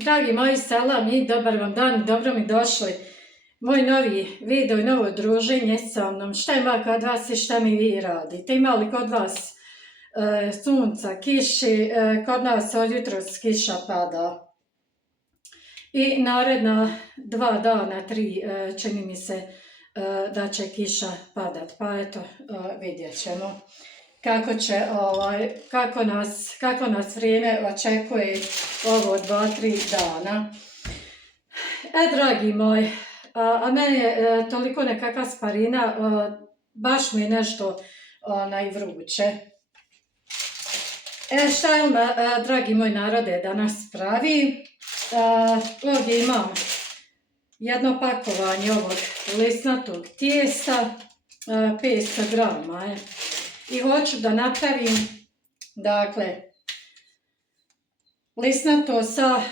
Dragi moji, selam i dobar vam dan, dobro mi došli. Moj novi video i novo druženje sa mnom. Šta ima kod vas i šta mi vi radite? Ima li kod vas sunca, kiši? Kod nas od jutros kiša pada. I naredna 2 dana, 3, čini mi se da će kiša padat. Pa eto, vidjet ćemo kako nas vrijeme očekuje ovo 2-3 dana. Dragi moj, meni je toliko nekakva sparina, baš mi je nešto vruće. Šta je dragi moj narode, danas pravi? Ovdje imam jedno pakovanje ovog lisnatog tijesta, 500 grama je. I hoću da napravim, dakle, lisnato sa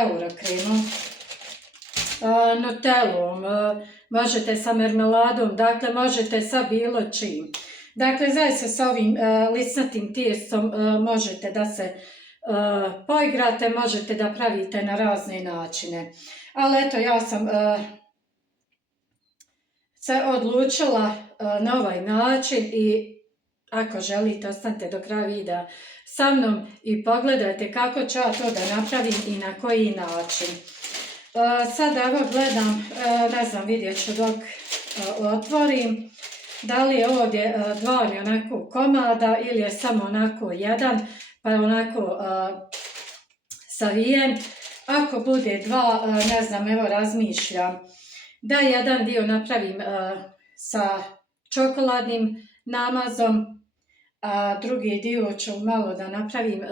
eurokremom, nutelom, možete sa mermeladom, dakle možete sa bilo čim. Dakle, zaista sa ovim lisnatim tijestom možete da se poigrate, možete da pravite na razne načine. Ali eto, ja sam se odlučila na ovaj način i ako želite, ostanite do kraja videa sa mnom i pogledajte kako ću ja to da napravim i na koji način. Sada evo gledam, ne znam, vidjet ću dok otvorim, da li je ovdje 2 onako komada ili je samo onako jedan, pa je onako savijen. Ako bude 2, ne znam, evo razmišljam da jedan dio napravim sa čokoladnim namazom, a drugi dio ću malo da napravim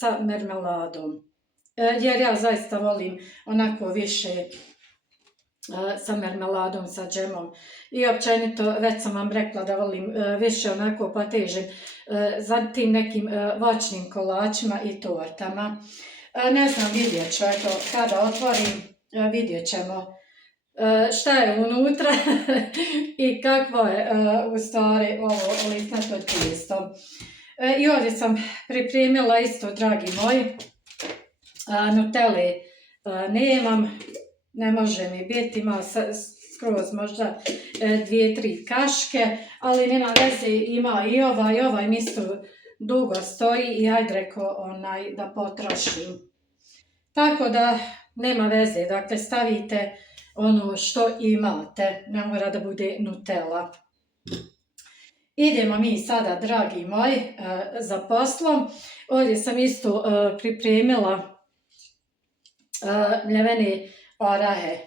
sa mermeladom. Jer ja zaista volim onako više sa mermeladom, sa džemom. I općenito, već sam vam rekla da volim više onako potežen za tim nekim voćnim kolačima i tortama. Ne znam, vidjet ću, eto, kada otvorim, vidjet ćemo šta je unutra i kakvo je u stvari ovo lisnato tijesto. I ovdje sam pripremila isto, dragi moji, nutele nemam, ne može mi biti, ima skroz možda 2-3 kaške, ali nema veze, ima i ovaj mi isto dugo stoji i ajde reko da potrošim. Tako da nema veze, dakle stavite ono što imate, ne mora da bude nutella. Idemo mi sada, dragi moji, za poslom. Ovdje sam isto pripremila mljevene orahe,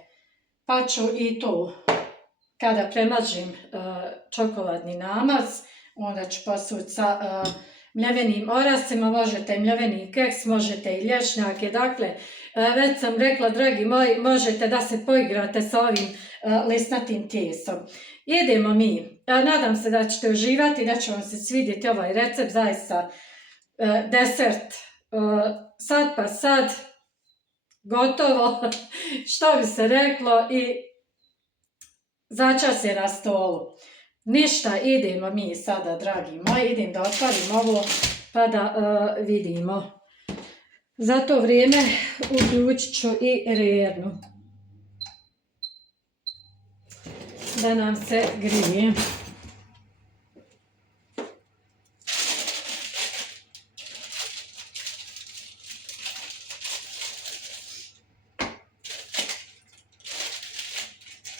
pa ću i to, kada premažim čokoladni namaz, onda ću posuti sa mljevenim orasima, možete mljeveni keks, možete i lješnjake. Dakle, već sam rekla, dragi moji, možete da se poigrate sa ovim lisnatim tijestom. Idemo mi. Nadam se da ćete uživati, da će vam se svidjeti ovaj recept, zaista desert sad pa sad, gotovo, što bi se reklo, i začas je na stolu. Ništa, idemo mi sada, dragi moji, idem da otvorim ovo pa da vidimo. Za to vrijeme uključit ću i rernu da nam se grije.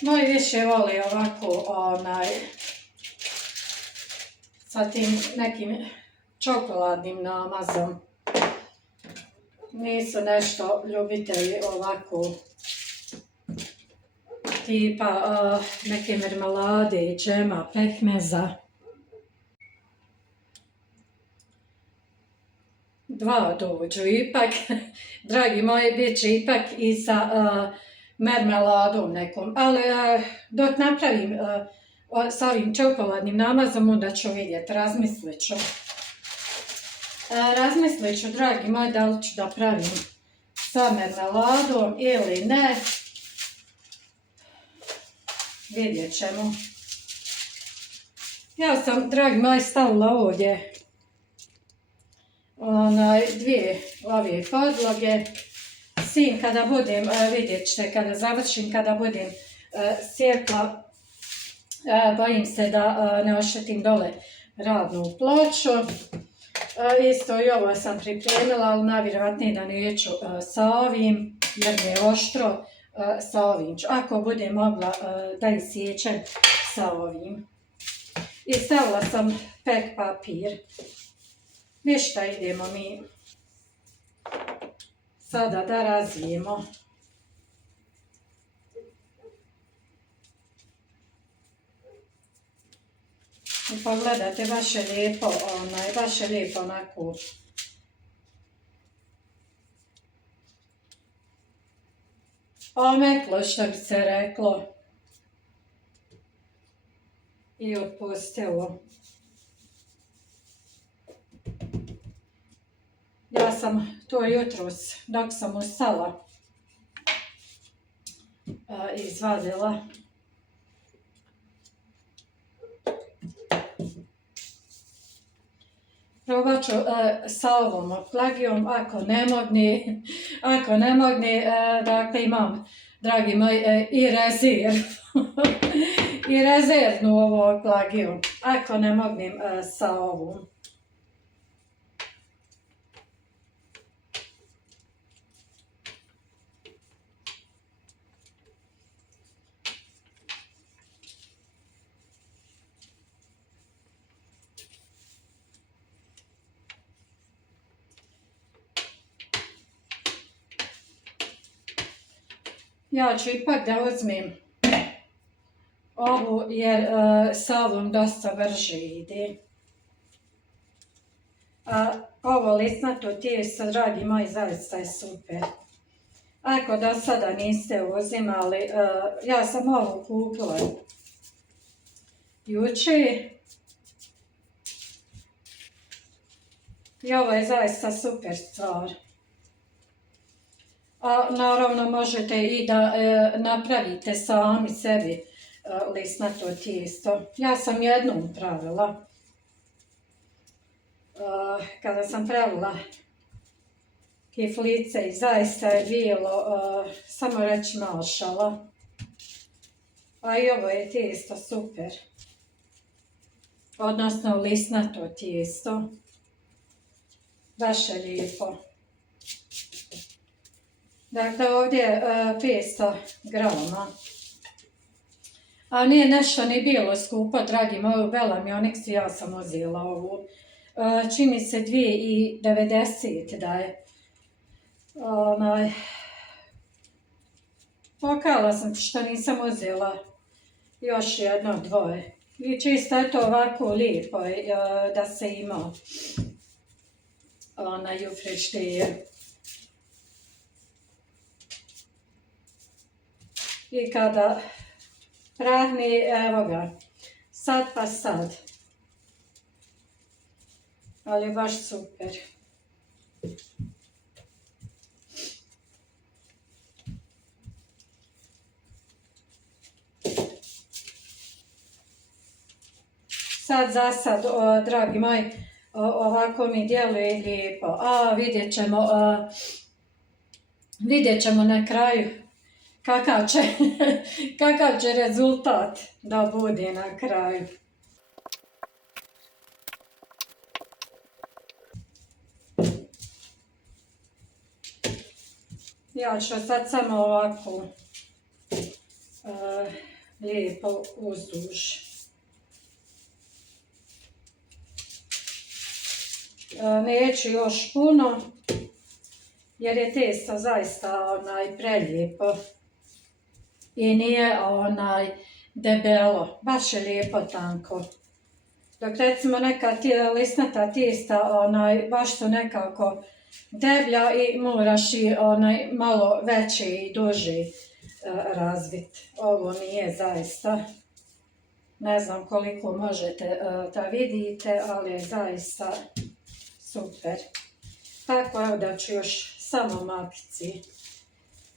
Moji više voli ovako sa tim nekim čokoladnim namazom. Nisu nešto ljubitelji ovako tipa neke mermelade, džema, pekmeza. 2 dođu ipak, dragi moji, bit će ipak i sa mermeladom nekom, ali dok napravim s ovim čokoladnim namazom, onda ću vidjeti, razmislit ću. Razmislit ću, dragi moji, da li ću da pravim sa mermeladom ili ne. Vidjet ćemo. Ja sam, dragi moji, stavila ovdje 2 ove podloge sin kada budem, vidjet ćete kada završim, kada budem sjekla, bojim se da ne oštetim dole ravnu ploču. Isto i ovo sam pripremila, ali najvjerojatnije da neću sa ovim, jer mi je oštro, sa ovim ću. Ako budem mogla da isječem sa ovim. I stavila sam pek papir. Ništa, idemo mi sada da razvijemo. I pogledajte, baš je lijepo, baš je lijepo onako omeklo, što bi se reklo, i otpustilo. Ja sam to jutros, dok sam ustala, izvadila. Probat ću sa ovom oplagijom, ako ne mogne, dakle imam, dragi moji, i rezervnu ovu oplagiju, ako ne mognem sa ovom. Ja ću ipak da uzmem ovu, jer sa ovom dosta brže ide. A ovo lisnato tijesto, dragi moji, zaista je super. Ako do sada niste uzimali, ja sam ovo kupila jučer. I ovo je zaista super stvar. A naravno možete i da napravite sami sebi lisnato tijesto. Ja sam jednom pravila. Kada sam pravila kiflice i zaista je bilo, samo reći mašala. A i ovo je tijesto super. Odnosno lisnato tijesto. Baš je lijepo. Dakle, ovdje je 500 grama. A nije nešto ni bilo skupo, dragi moji, Bella Mionix, ja sam uzela ovu. Čini se 2,90 da je. Pokala sam što nisam uzela još jedno, dvoje. I čisto je to ovako lijepo da se ima u frištiru. I kada prahni, evo ga, sad pa sad. Ali baš super. Sad za sad, dragi moji, ovako mi djeluje lijepo. A vidjet ćemo na kraju kakav će rezultat da bude na kraju. Ja ću sad samo ovako lijepo uzduž. Neću još puno, jer je testo zaista prelijepo i nije debelo, baš je lijepo tanko. Dok recimo neka lisnata tijesta baš su nekako deblja i moraš i malo veće i duže razviti. Ovo nije zaista, ne znam koliko možete da vidite, ali je zaista super. Tako, evo da ću još samo makici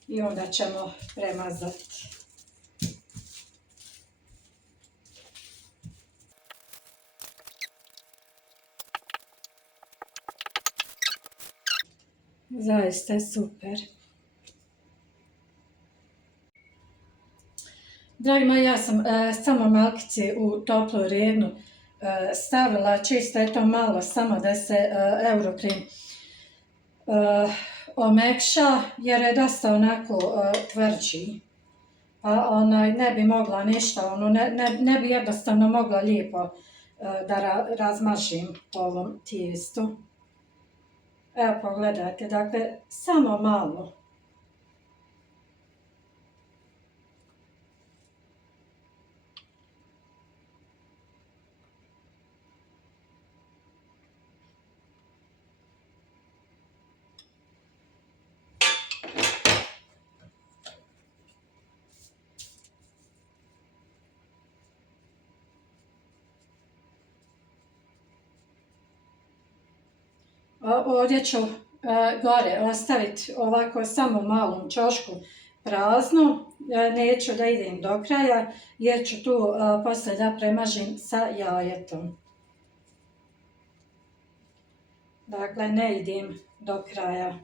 i onda ćemo premazati. Zaista je super. Dragi moji, ja sam samo malkice u toplu rednu stavila, čisto je to malo, samo da se Eurokrim omekša, jer je dosta onako tvrđi. Pa ne bi mogla ništa, ne bi jednostavno mogla lijepo da razmažim po ovom tijestu. Evo pogledajte, dakle, samo malo. Ovdje ću gore ostaviti ovako samo malom čošku praznu, neću da idem do kraja jer ću tu poslije da premažim sa jajetom. Dakle, ne idem do kraja.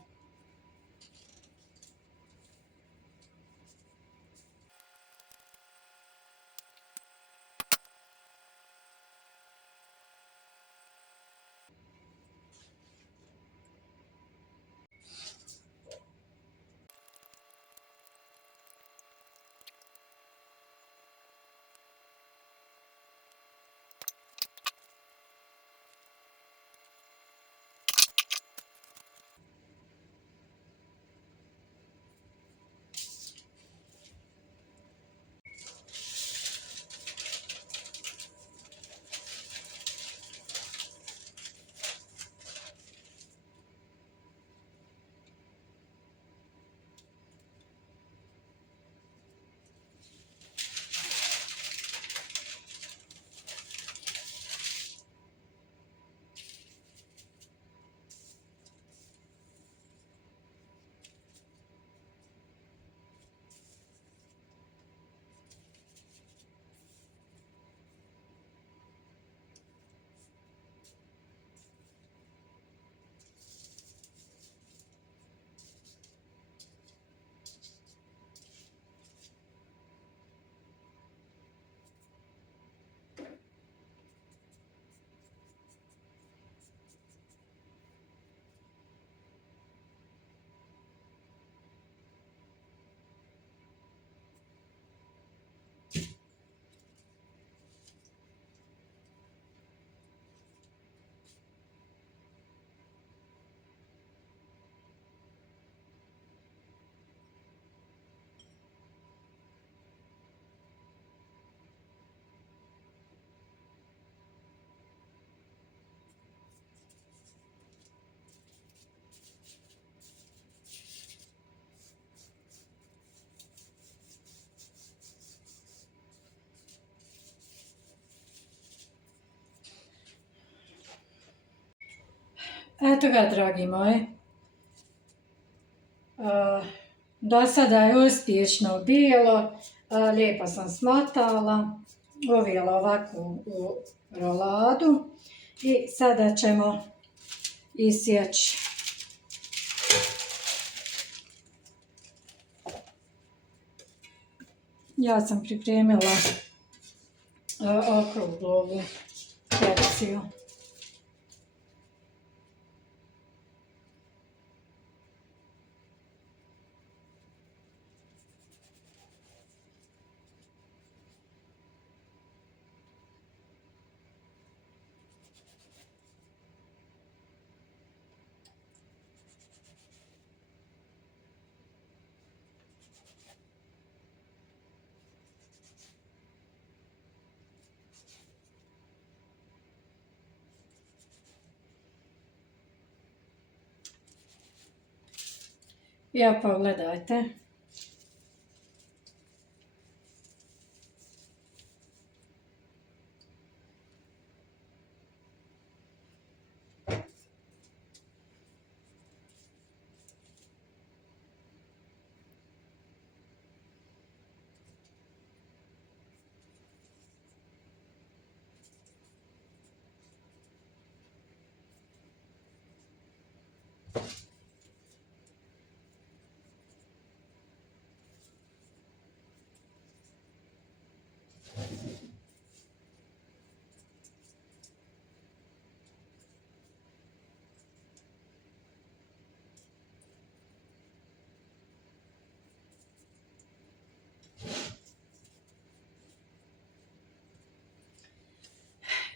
Eto ga, dragi moji. Do sada je uspješno bilo, lijepo sam smotala, uvijela ovako u roladu i sada ćemo isjeći. Ja sam pripremila okruglu ovu porciju. Ja, pogledajte.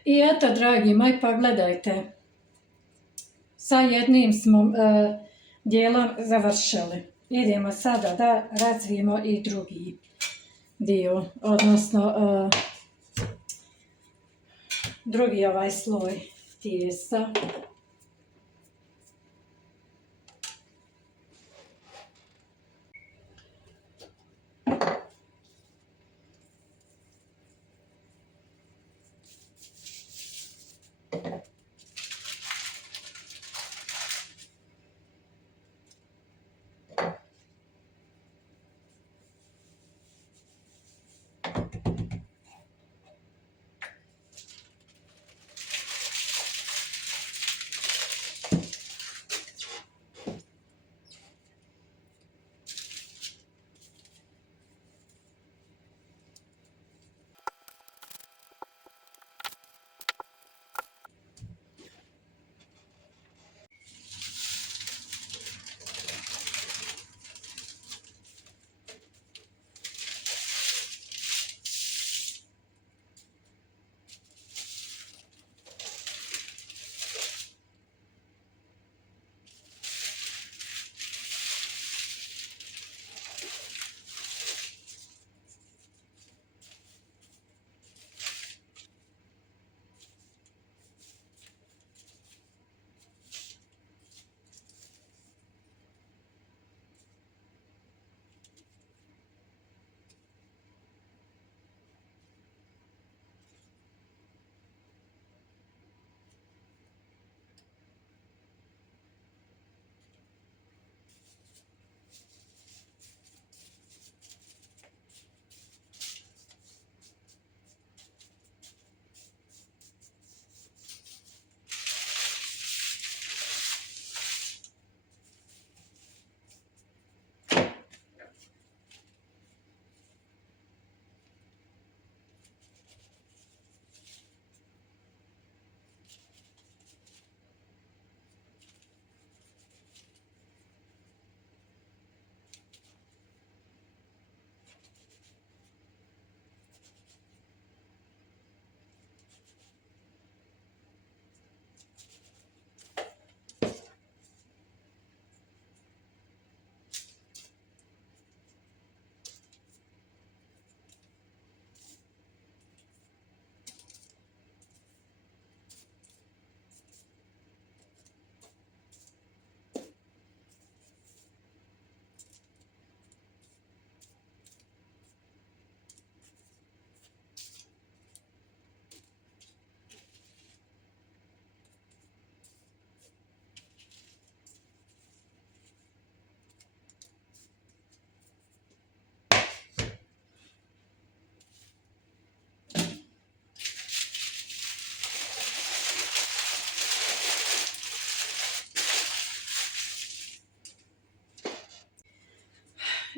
I eto, dragi moji, pogledajte. Sa jednim smo dijelom završili. Idemo sada da razvijemo i drugi dio, odnosno drugi ovaj sloj tijesta.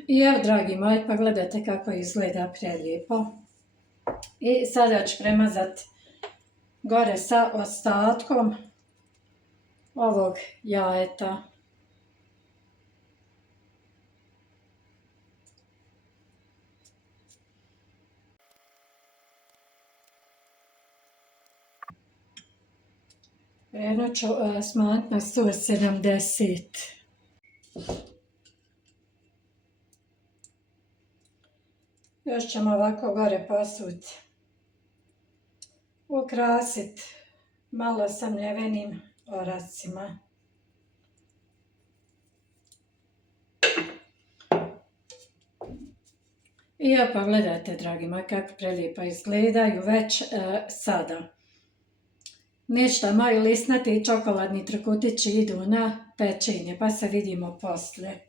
I evo, dragi moji, pa gledajte kako izgleda prelijepo. I sada ću premazati gore sa ostatkom ovog jajeta. Jedno ću smanjiti na 170. Još ćemo ovako gore posuti, ukrasiti malo sa mljevenim oracima. I evo, pogledajte, dragi moji, kako prelijepo izgledaju već sada. Ništa, moji lisnati i čokoladni trkutići idu na pečenje, pa se vidimo poslije.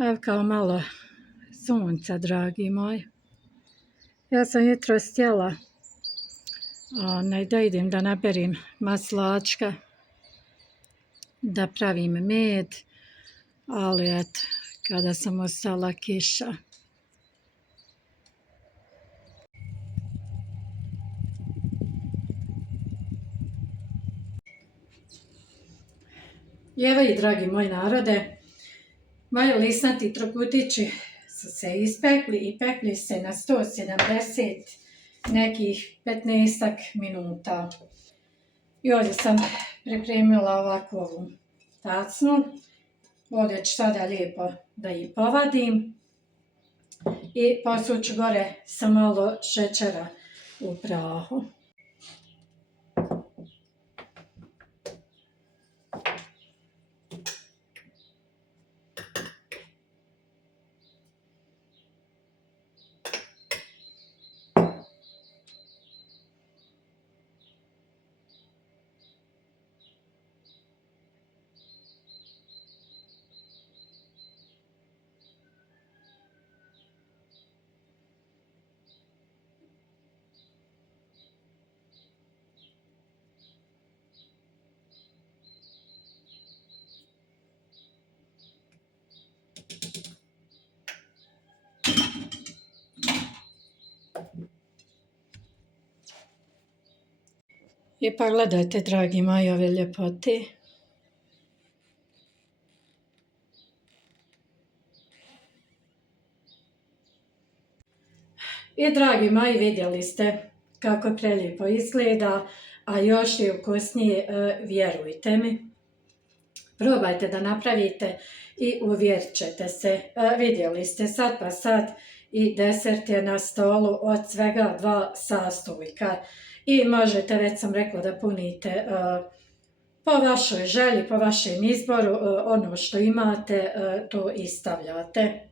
Evo kao malo sunca, dragi moji. Ja sam jutros htjela da idem da naberim maslačka, da pravim med, ali eto, kada sam ostala kiša. I evo i dragi moji narode, moji lisnati trokutići su se ispekli i pekli se na 170 nekih 15 minuta. I ovdje sam pripremila ovakvu ovu tacnu. Ovdje ću sada lijepo da ih povadim i posuću gore sa malo šećera u prahu. I pa gledajte, dragi moji, ove ljepote. I dragi moji, vidjeli ste kako prelijepo izgleda, a još je ukusnije, vjerujte mi. Probajte da napravite i uvjerit ćete se. Vidjeli ste, sad pa sad i desert je na stolu, od svega 2 sastojka. I možete, već sam rekla, da punite po vašoj želji, po vašem izboru, ono što imate, to i stavljate.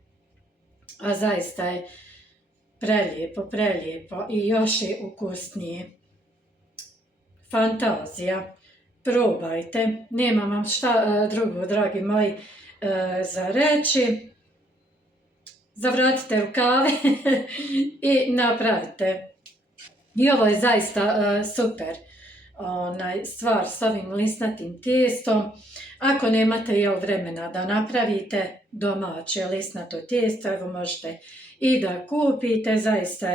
A zaista je prelijepo, prelijepo i još je ukusnije. Fantazija. Probajte. Nemam vam šta drugo, dragi moji, za reći. Zavratite rukave i napravite. I ovo je zaista super stvar s ovim lisnatim tijestom. Ako nemate vremena da napravite domaće lisnato tijesto, evo možete i da kupite, zaista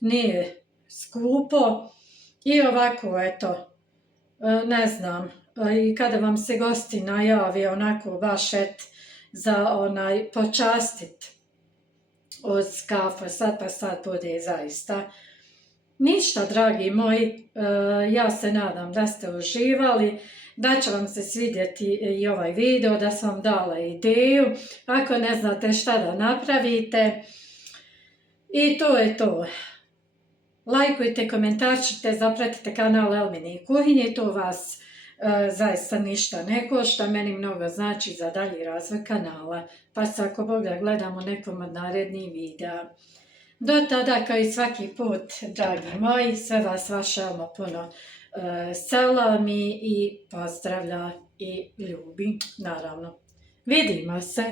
nije skupo. I ovako, eto, ne znam, i kada vam se gosti najavi, onako baš za počastit od kafe, sad pa sad bude zaista. Ništa, dragi moji, ja se nadam da ste uživali, da će vam se svidjeti i ovaj video, da sam vam dala ideju. Ako ne znate šta da napravite, i to je to. Lajkujte, komentarčite, zapratite kanal Elmine kuhinje, to vas zaista ništa ne košta, meni mnogo znači za dalji razvoj kanala, pa se ako Bog da gledamo nekom od narednih videa. Do tada, kao i svaki put, dragi moji, sve vas vaša Elma puno salami i pozdravlja i ljubi, naravno. Vidimo se!